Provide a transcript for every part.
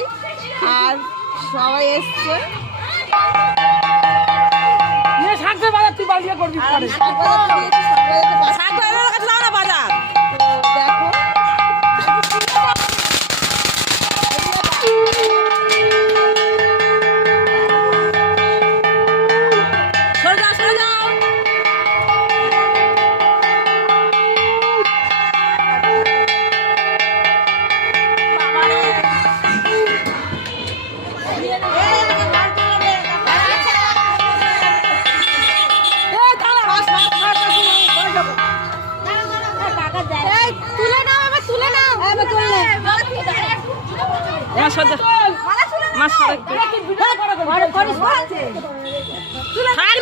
সবাই। আর সবাই এসছে। নিয়ে শাকতে বাজার তুই বাড়িয়ে করবি শাক বাজার কাছে না মা সরে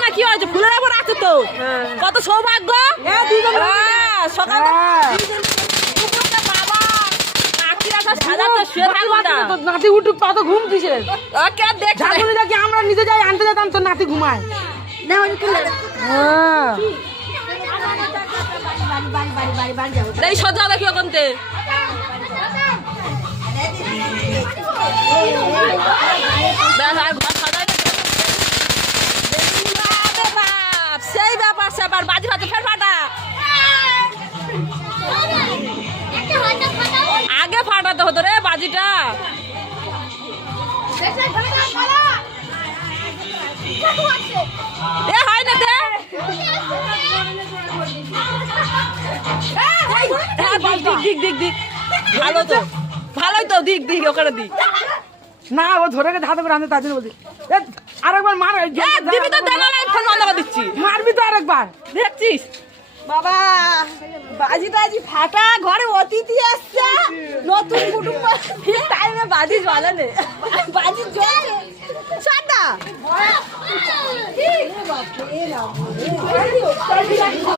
মা কি? হয়েছে? ফুলের উপর আছে তো? কত সৌভাগ্য? হ্যাঁ, সকাল তোর নাতি উঠুক কত ঘুম দিছে। আমরা নিজে যাই আনতে যেতাম তোর নাতি ঘুমায়। হ্যাঁ। এই সজা দেখি ওখানতে। এ হয় না দে হ্যাঁ, দিক, দিক দিক দিক দিক। ভালো তো ভালোই তো দিক দিক ওখানে দিক। না ও ধরে গেছে হাতে করে আনতে তার জন্য বলছি। আরেকবার মার দিবি তো দেনা নাই ফোন বন্ধ করে দিচ্ছি। মারবি তো আরেকবার। দেখছিস? বাবা বাজি টাজি ফাটা ঘরে অতিথি আসছে নতুন কুটুম্ব টাইমে বাজি জ্বালানে বাজি জল 没了，没了，还。